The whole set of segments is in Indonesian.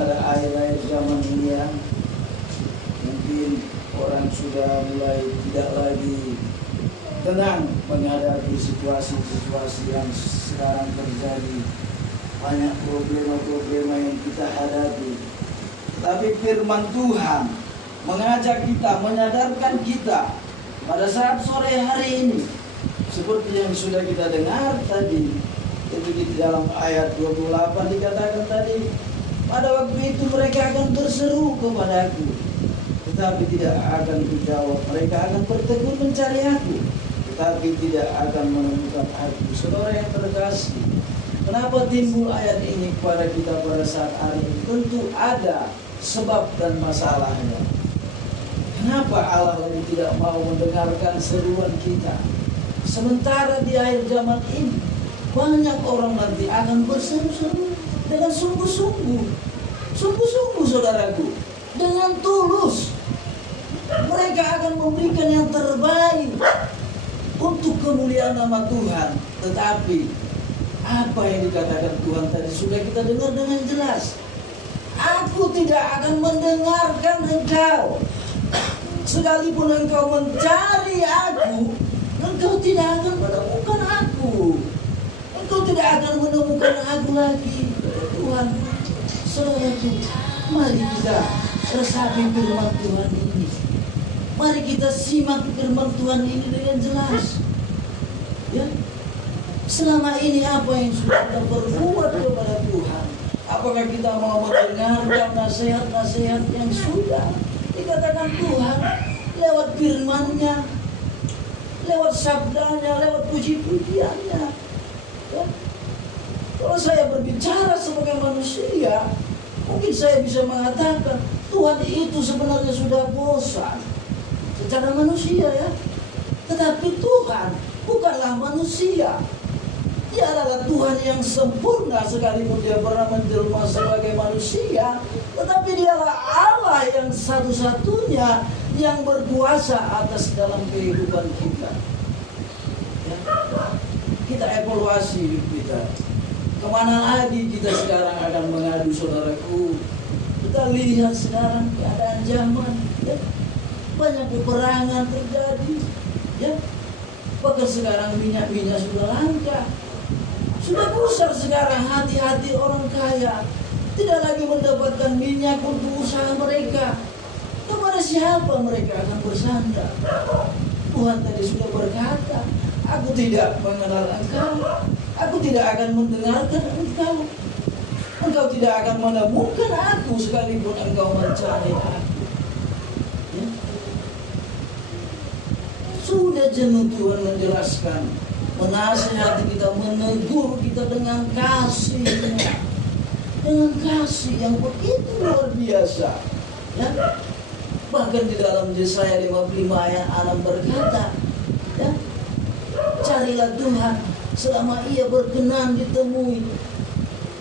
pada akhir-akhir zaman ini ya, mungkin orang sudah mulai tidak lagi tenang menghadapi situasi-situasi yang sekarang terjadi. Banyak problema-problema yang kita hadapi. Tapi firman Tuhan mengajak kita, menyadarkan kita pada saat sore hari ini, seperti yang sudah kita dengar tadi, itu di dalam ayat 28 dikatakan tadi, pada waktu itu mereka akan berseru kepadaku, tetapi tidak akan dijawab. Mereka akan bertekun mencari aku, tetapi tidak akan menemukan aku. Saudara yang terkasih, kenapa timbul ayat ini kepada kita pada saat hari ini? Tentu ada sebab dan masalahnya. Kenapa Allah lagi tidak mau mendengarkan seruan kita? Sementara di akhir zaman ini banyak orang nanti akan berseru-seru dengan sungguh-sungguh, saudaraku, dengan tulus. Mereka akan memberikan yang terbaik untuk kemuliaan nama Tuhan. Tetapi apa yang dikatakan Tuhan tadi sudah kita dengar dengan jelas. Aku tidak akan mendengarkan engkau. Sekalipun engkau mencari aku, engkau tidak akan menemukan aku. Engkau tidak akan menemukan aku lagi. Tuhan, saudaraku, mari kita resapi firman Tuhan ini. Mari kita simak firman Tuhan ini dengan jelas. Ya, selama ini apa yang sudah kita perbuat kepada Tuhan? Apakah kita mau mendengarkan nasihat-nasihat yang sudah dikatakan Tuhan lewat firman-Nya, lewat sabdanya, lewat puji-pujiannya? Ya. Kalau saya berbicara sebagai manusia, mungkin saya bisa mengatakan Tuhan itu sebenarnya sudah bosan secara manusia ya. Tetapi Tuhan bukanlah manusia. Dia adalah Tuhan yang sempurna sekalipun dia pernah menjelma sebagai manusia. Tetapi dialah Allah yang satu-satunya yang berkuasa atas dalam kehidupan kita. Ya. Kita evaluasi hidup kita. Kemana lagi kita sekarang akan mengadu, saudaraku? Kita lihat sekarang keadaan zaman. Ya. Banyak peperangan terjadi. Ya. Bahkan sekarang minyak sudah langka. Sudah besar sekarang hati-hati orang kaya. Tidak lagi mendapatkan minyak untuk usaha mereka. Kepada siapa mereka akan bersandar? Tuhan tadi sudah berkata, aku tidak mengenal engkau. Aku tidak akan mendengarkan engkau. Engkau tidak akan menemukan aku sekalipun engkau mencari aku. Ya. Sudah jenuh Tuhan menjelaskan, menasihati kita, menegur kita dengan kasih, dengan kasih yang begitu luar biasa. Ya. Bahkan di dalam Yesaya 55 ayat 6 berkata, ya, carilah Tuhan selama ia berkenan ditemui,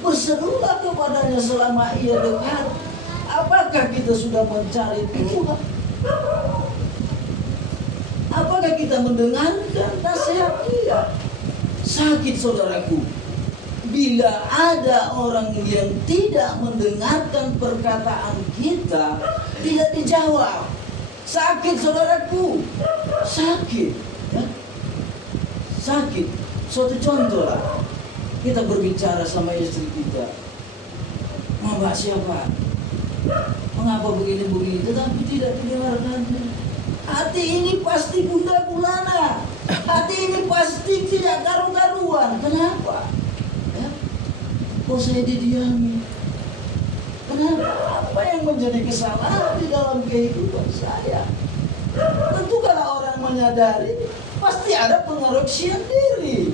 berserulah kepadanya selama ia dekat. Apakah kita sudah mencari Tuhan? Apakah kita mendengarkan nasihat Dia? Sakit, saudaraku, bila ada orang yang tidak mendengarkan perkataan kita, tidak dijawab. Sakit, saudaraku, sakit. Ya? Sakit. Suatu contoh lah, kita berbicara sama istri kita, Mbak siapa? Mengapa begini-begini? Tetapi tidak didengarkannya. Hati ini pasti gundah gulana. Hati ini pasti tidak karu-karuan. Kenapa? Ya? Kok saya didiami? Kenapa? Apa yang menjadi kesalahan di dalam kehidupan saya? Tentu kalau orang menyadari, pasti ada pengeroksian diri.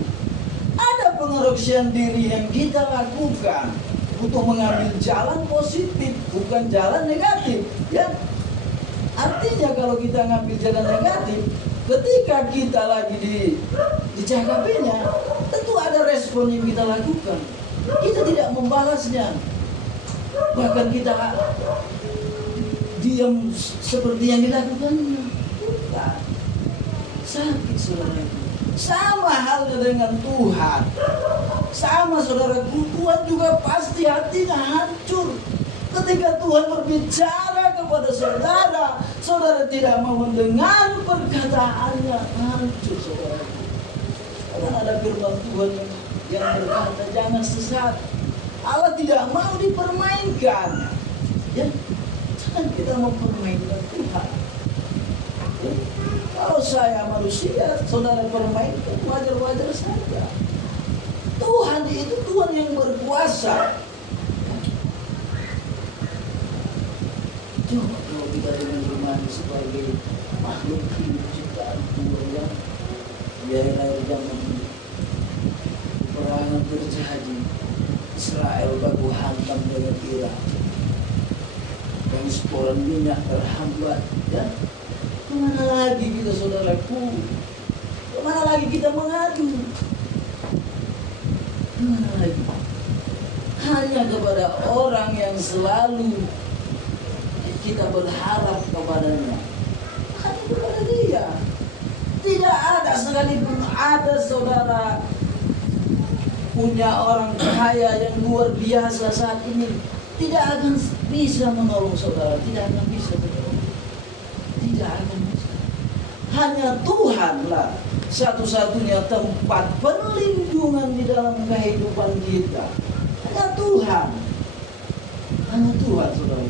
Ada pengeroksian diri yang kita lakukan untuk mengambil jalan positif, bukan jalan negatif. Ya. Artinya kalau kita ngambil jalan negatif, ketika kita lagi dicakapinya, tentu ada respon yang kita lakukan. Kita tidak membalasnya. Bahkan kita diam seperti yang dilakukannya. Bukan. Sakit, saudaraku. Sama halnya dengan Tuhan. Sama, saudaraku, Tuhan juga pasti hatinya hancur Ketika Tuhan berbicara kepada saudara, saudara tidak mau mendengar perkataannya, hancur saudara. Karena ada firman Tuhan yang berkata, jangan sesat. Allah tidak mau dipermainkan. Ya, jangan kita mempermainkan Tuhan. Ya, kalau saya manusia, saudara permainkan, wajar-wajar saja. Tuhan itu Tuhan yang berkuasa. Coba kalau kita dengan iman sebagai makhluk hidup ciptaan Tuhan yang lahir zaman ini, peperangan terjadi, Israel baku hantam dengan Irak, transporan minyak terhambat, ya. Kemana lagi kita saudaraku? Kemana lagi kita mengadu? Kemana lagi? Hanya kepada orang yang selalu kita berharap kepadanya. Hanya kepada Dia. Tidak ada sekalipun ada saudara punya orang kaya yang luar biasa saat ini, tidak akan bisa menolong saudara, tidak akan bisa menolong. Tidak akan bisa. Hanya Tuhanlah satu-satunya tempat perlindungan di dalam kehidupan kita. Hanya Tuhan. Hanya Tuhan saudara.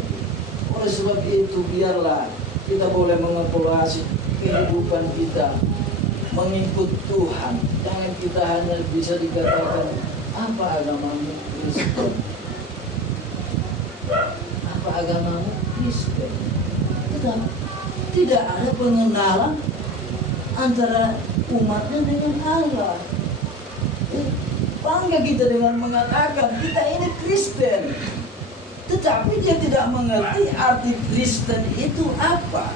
Oleh sebab itu biarlah kita boleh mengevaluasi kehidupan kita mengikut Tuhan. Jangan kita hanya bisa dikatakan apa agamamu Kristen, apa agamamu Kristen. Tidak ada pengenalan antara umatnya dengan Allah. Bangga kita dengan mengatakan kita ini Kristen, tetapi dia tidak mengerti arti Kristen itu apa.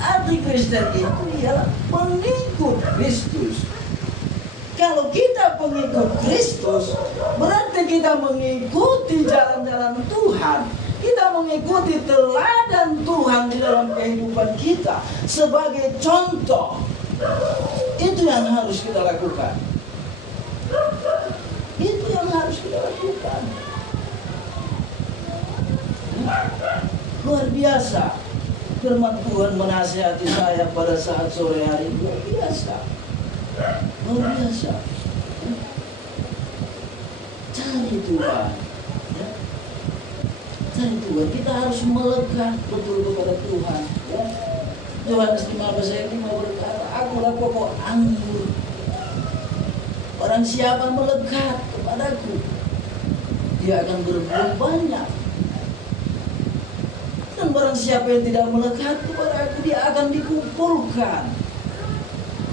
Arti Kristen itu ialah pengikut Kristus. Kalau kita pengikut Kristus, berarti kita mengikuti jalan-jalan Tuhan. Kita mengikuti teladan Tuhan di dalam kehidupan kita sebagai contoh. Itu yang harus kita lakukan. Itu yang harus kita lakukan. Luar biasa. Firman Tuhan menasihati saya pada saat sore hari. Luar biasa. Luar biasa. Cari Tuhan. Ya. Cari Tuhan. Kita harus melekat betul kepada Tuhan. Ya. Yohanes 15:5 berkata, akulah pokok anggur. Barang siapa melekat kepadaku, dia akan berbuah banyak. Dan barang siapa yang tidak melekat kepada aku, dia akan dikumpulkan.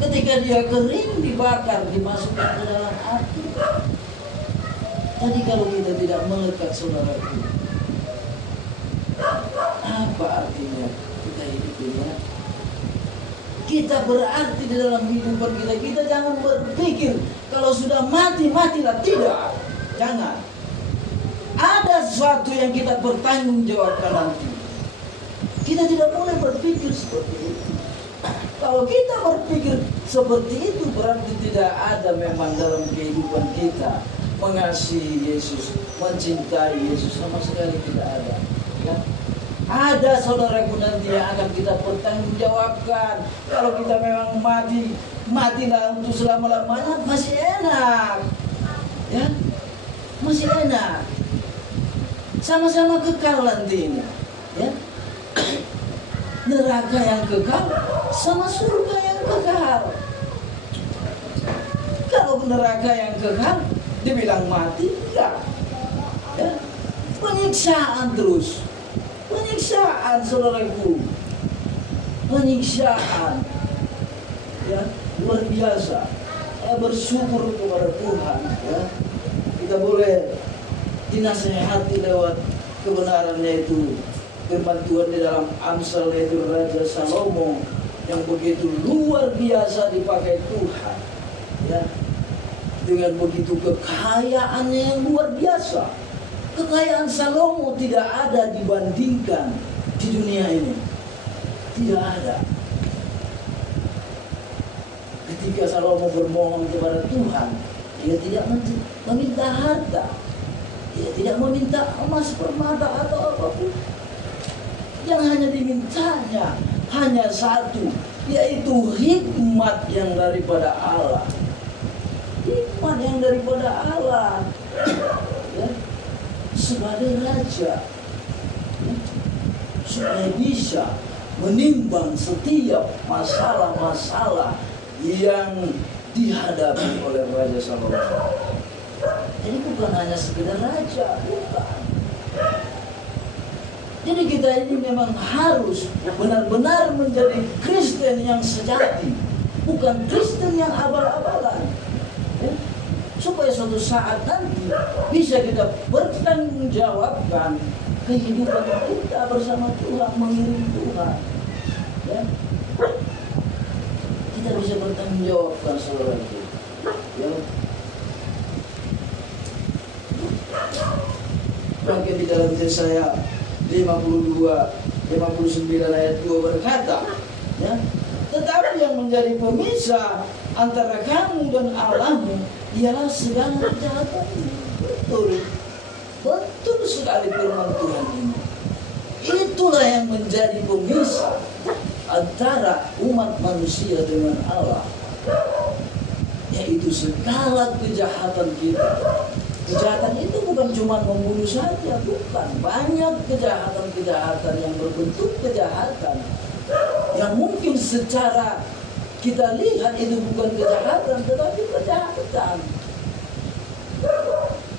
Ketika dia kering, dibakar, dimasukkan ke dalam api. Tadi kalau kita tidak melekat saudaraku, apa artinya kita hidup ini? Kita berarti di dalam kehidupan kita. Kita jangan berpikir kalau sudah mati, matilah. Tidak. Jangan. Ada sesuatu yang kita bertanggungjawabkan nanti. Kita tidak boleh berpikir seperti itu. Kalau kita berpikir seperti itu, berarti tidak ada memang dalam kehidupan kita mengasihi Yesus, mencintai Yesus, sama sekali tidak ada. Ya? Ada saudaraku nanti yang akan kita pertanggungjawabkan. Kalau kita memang mati, matilah untuk selama-lamanya, masih enak. Ya? Masih enak. Sama-sama kekal nanti ini. Ya? Neraka yang kekal sama surga yang kekal. Kalau neraka yang kekal dibilang mati, enggak. Ya? Penyiksaan terus. Penyiksaan saudaraku. Penyiksaan. Ya, luar biasa. Saya bersyukur kepada Tuhan. Ya. Kita boleh dinasehati lewat kebenarannya itu. Firman Tuhan di dalam Amsal yaitu Raja Salomo yang begitu luar biasa dipakai Tuhan. Ya. Dengan begitu kekayaannya yang luar biasa. Kekayaan Salomo tidak ada dibandingkan di dunia ini. Tidak ada. Ketika Salomo bermohon kepada Tuhan, dia tidak meminta harta. Dia tidak meminta emas, permata atau apapun. Yang hanya dimintanya hanya satu, yaitu hikmat yang daripada Allah. Hikmat yang daripada Allah, ya, sebagai raja, ya, supaya bisa menimbang setiap masalah-masalah yang dihadapi oleh Raja Salomo. Jadi bukan hanya sekedar raja, bukan. Jadi kita ini memang harus benar-benar menjadi Kristen yang sejati, bukan Kristen yang abal-abalan, ya? Supaya suatu saat nanti bisa kita bertanggungjawabkan kehidupan kita bersama Tuhan, mengiring Tuhan, ya? Kita bisa bertanggungjawabkan saudara itu, ya. Maka di dalam Yesaya 59 ayat 2 berkata, ya, tetapi yang menjadi pemisah antara kamu dan Allahmu ialah segala kejahatan. Betul sekali firman Tuhan ini. Itulah yang menjadi pemisah antara umat manusia dengan Allah, yaitu segala kejahatan kita. Kejahatan itu bukan cuma membunuh saja, bukan. Banyak kejahatan-kejahatan yang berbentuk kejahatan yang mungkin secara kita lihat itu bukan kejahatan, tetapi kejahatan.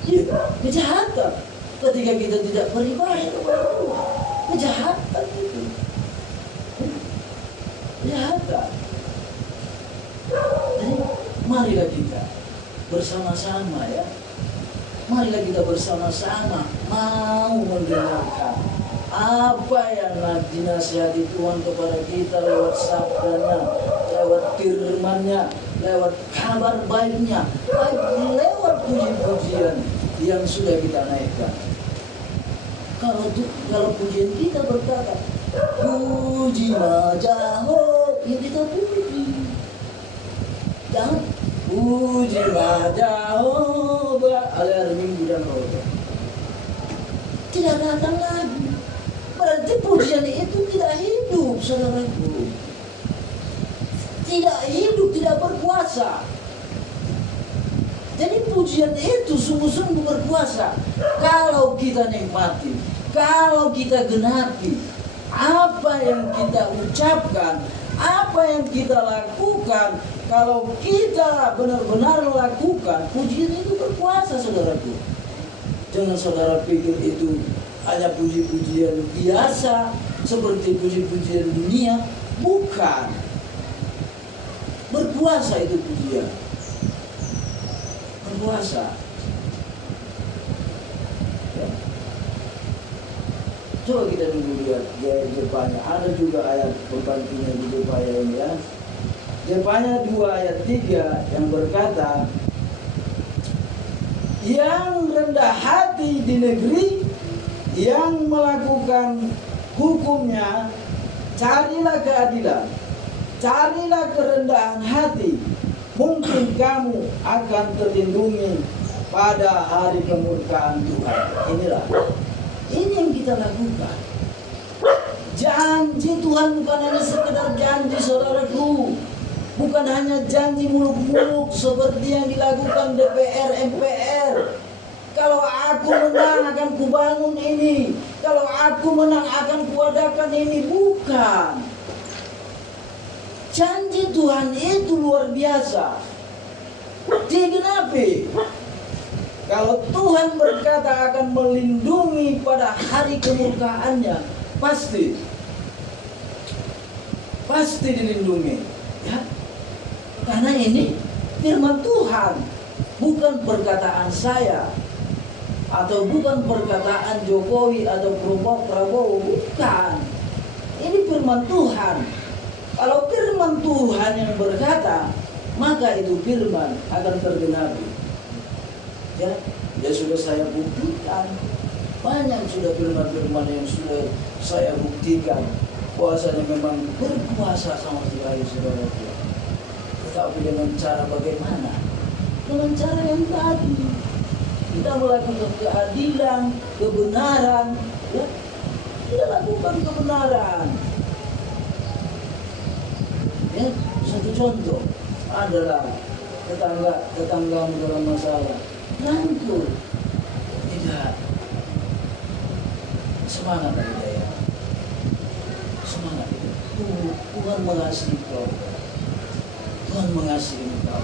Ya, kejahatan. Ketika kita tidak beribadah kepada Tuhan, kejahatan itu. Kejahatan. Jadi marilah kita bersama-sama, ya. Marilah kita bersama-sama mau mendengarkan apa yang dinasihati Tuhan kepada kita lewat sabdanya, lewat firman-Nya, lewat kabar baiknya, baik lewat puji-pujian yang sudah kita naikkan. Kalau pujian kita berkata, puji Majaho, ya kita puji. Jangan puji Majaho, hari Minggu dan Rodo. Tidak datang lagi. Berarti pujian itu tidak hidup, saudaraku. Tidak hidup, tidak berkuasa. Jadi pujian itu sungguh-sungguh berkuasa kalau kita nikmati, kalau kita genapi apa yang kita ucapkan, apa yang kita lakukan. Kalau kita benar-benar lakukan, pujian itu berkuasa, saudaraku. Jangan saudara pikir itu hanya puji-pujian biasa seperti puji-pujian dunia. Bukan. Berkuasa itu pujian. Berkuasa. Ya. Coba kita dulu lihat di ayat depannya. Ada juga ayat pembantunya di depannya ini, ya. Depannya 2 ayat 3 yang berkata, yang rendah hati di negeri, yang melakukan hukumnya, carilah keadilan, carilah kerendahan hati, mungkin kamu akan terlindungi pada hari kemurkaan Tuhan. Inilah, ini yang kita lakukan. Janji Tuhan bukan hanya sekedar janji, saudaraku. Bukan hanya janji muluk-muluk seperti yang dilakukan DPR, MPR. Kalau aku menang akan kubangun ini, kalau aku menang akan kuadakan ini. Bukan. Janji Tuhan itu luar biasa, digenapi. Kalau Tuhan berkata akan melindungi pada hari kemurkaannya, pasti dilindungi, ya. Karena ini firman Tuhan, bukan perkataan saya, atau bukan perkataan Jokowi atau Prabowo, bukan. Ini firman Tuhan. Kalau firman Tuhan yang berkata, maka itu firman akan tergenapi. Ya sudah saya buktikan. Banyak sudah firman-firman yang sudah saya buktikan bahwasanya memang berkuasa sama sekali, saudara. Tapi dengan cara bagaimana? Dengan cara yang tadi. kita melakukan keadilan, kebenaran, ya, kita lakukan kebenaran. Ya, satu contoh adalah tetanggamu dalam masalah, rangkul, tidak semangat ya, semangat itu. Tuhan mengasihi kau, Tuhan mengasihi kau,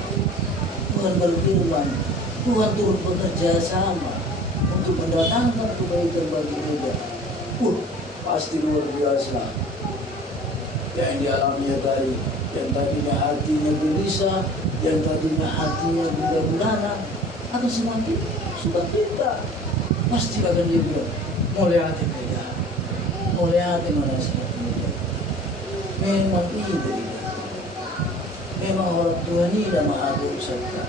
Tuhan berfirman, Tuhan turut bekerja sama untuk mendatangkan kebaikan bagi kita. Pasti luar biasa yang dialaminya tadi. Yang tadinya hatinya gelisah, yang tadinya hatinya tidak gulana, akan semakin suka kita. Pasti akan dia bilang, mulai hati beda, mulai hati menasihat beda. Memang ini beda. Memang orang Tuhan ini dah maha berusaha.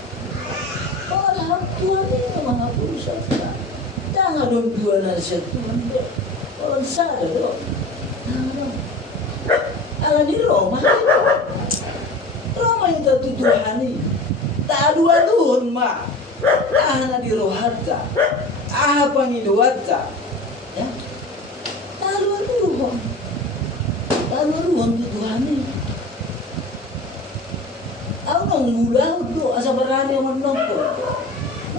Orang Tuhan ini maha berusaha. Jangan dong dua nasihat Tuhan dong. Orang sadar dong. Ala di Roma yang tertuduhani tak dua-duhun mak ahna di rohatka pangiduatka ya tak dua-duhun tuduhani aku nanggulah tu asa berani menonton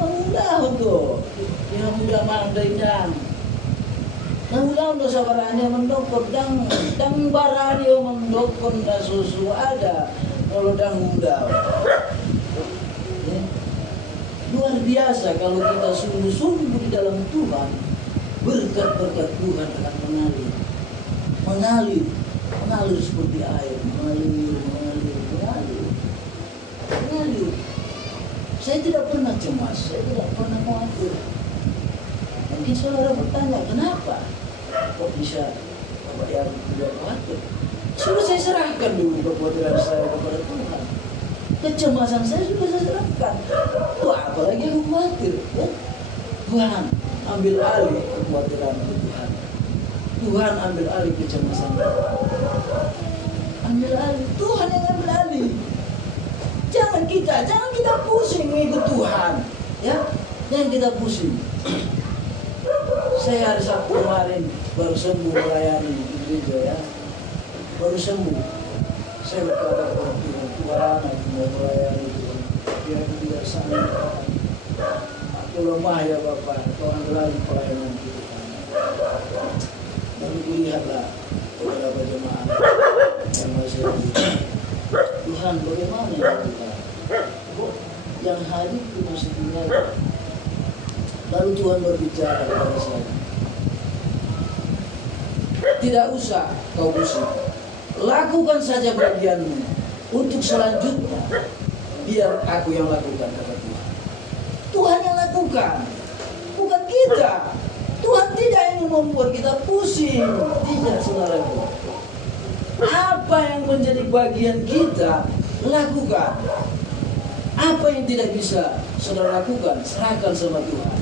nanggulah tu yang muda mandainya nanggulah tu asa berani menonton dang barani menonton na susu ada kalau dangudau, ya. Luar biasa kalau kita sungguh-sungguh di dalam Tuhan, berkat-berkat Tuhan akan mengalir seperti air, mengalir. Saya tidak pernah cemas, saya tidak pernah khawatir. Mungkin saudara bertanya, kenapa kok bisa Bapak yang tidak khawatir? Sudah saya serahkan dulu kekhawatiran saya kepada Tuhan. Kecemasan saya sudah saya serahkan. Apalagi yang khawatir. Ya? Tuhan ambil alih kekhawatiran Tuhan. Tuhan ambil alih kecemasan. Ambil alih. Tuhan yang ambil alih. Jangan kita pusing mengikut Tuhan. Ya, jangan kita pusing. Saya hari Sabtu kemarin baru sembuh melayani di gereja ya. Baru sembuh, saya berkata kepada Tuhan, aku mau melayani Tuhan. Biar aku tidak sanggup. Aku lemah ya Bapak, Tuhan lagi pelayanan Tuhan. Lalu kulihatlah beberapa jemaat yang masih ada. Tuhan bagaimana ya Tuhan? Yang hadir itu masih tinggal. Lalu Tuhan berbicara kepada saya. Tidak usah kau pusing. Lakukan saja bagianmu. Untuk selanjutnya biar aku yang lakukan, kata Tuhan. Tuhan yang lakukan, bukan kita. Tuhan tidak ingin membuat kita pusing. Tidak, saudaraku. Apa yang menjadi bagian kita, lakukan. Apa yang tidak bisa saudara lakukan, serahkan sama Tuhan.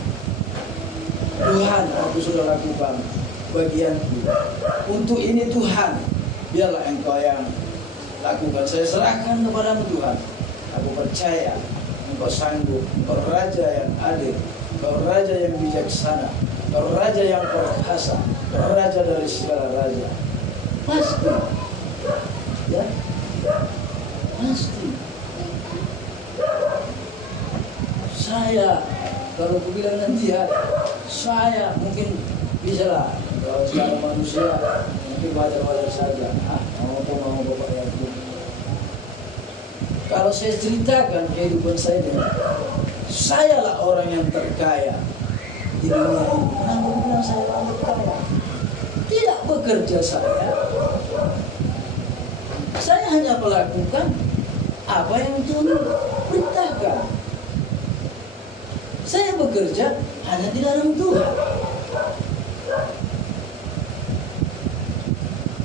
Tuhan, aku sudah lakukan bagianku. Untuk ini Tuhan, biarlah Engkau yang lakukan. Saya serahkan kepadamu Tuhan. Aku percaya Engkau sanggup. Engkau Raja yang adil, Engkau Raja yang bijaksana, Engkau Raja yang perkasa, Engkau Raja dari segala raja. Pasti, ya, pasti. Saya kalau aku bilang nanti ya, saya mungkin bisa lah. Kalau secara manusia mungkin wajar-wajar saja. Mau bapak yang itu. Kalau saya ceritakan kehidupan saya dengan saya lah orang yang terkaya di dunia ini. Kenapa bilang saya orang terkaya? Tidak bekerja saya. Saya hanya melakukan apa yang Tuhan perintahkan. Saya bekerja hanya di dalam Tuhan.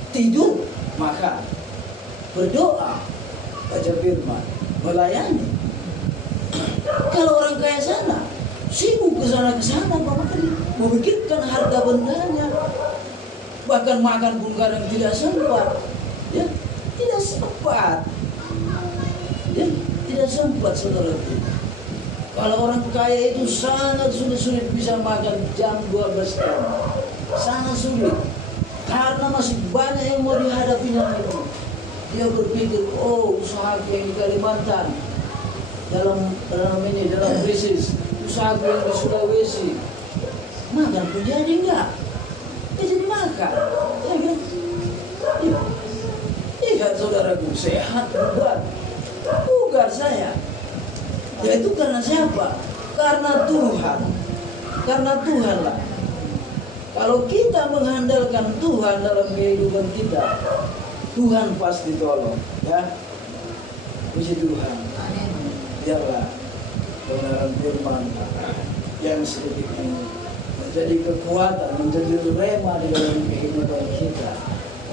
Tidur, makan, berdoa, baca firman, melayani. Kalau orang kaya sana, sibuk ke sana memikirkan harta bendanya. Bahkan makan pun kadang tidak sempat. Ya, tidak sempat. Ya, tidak sempat saudara. Kalau orang kaya itu sangat sulit bisa makan jam 12 jam. Sangat sulit. Karena masih banyak yang mau dihadapinya itu. Dia berpikir, oh usaha yang di Kalimantan dalam krisis, usaha yang di Sulawesi, makan pun jadi enggak? Dia jadi makan, ya kan? Iya saudaraku, sehat bukan saya. Ya itu karena siapa? Karena Tuhan. Karena Tuhan lah. Kalau kita mengandalkan Tuhan dalam kehidupan kita, Tuhan pasti tolong, ya. Puji Tuhan. Biarlah kebenaran firman yang sedikit ini menjadi kekuatan, menjadi rema di dalam kehidupan kita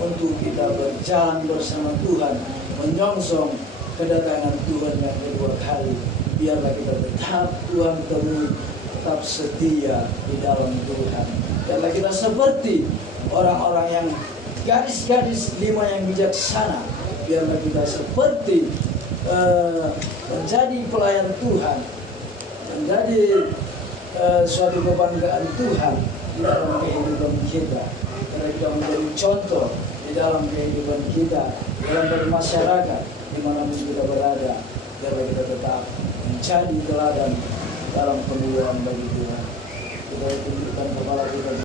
untuk kita berjalan bersama Tuhan, menyongsong kedatangan Tuhan yang kedua kali. Biarlah kita tetap Tuhan temui, tetap setia di dalam Tuhan. Biarlah kita seperti orang-orang yang gadis-gadis 5 yang bijaksana. Biarlah kita seperti menjadi pelayan Tuhan, menjadi suatu kebanggaan Tuhan di dalam kehidupan kita. Biarlah kita menjadi contoh di dalam kehidupan kita, dalam bermasyarakat, dimanapun kita berada. Biarlah kita tetap menjadi teladan dalam penuhan bagi Tuhan. Kita tunjukkan kepala kita.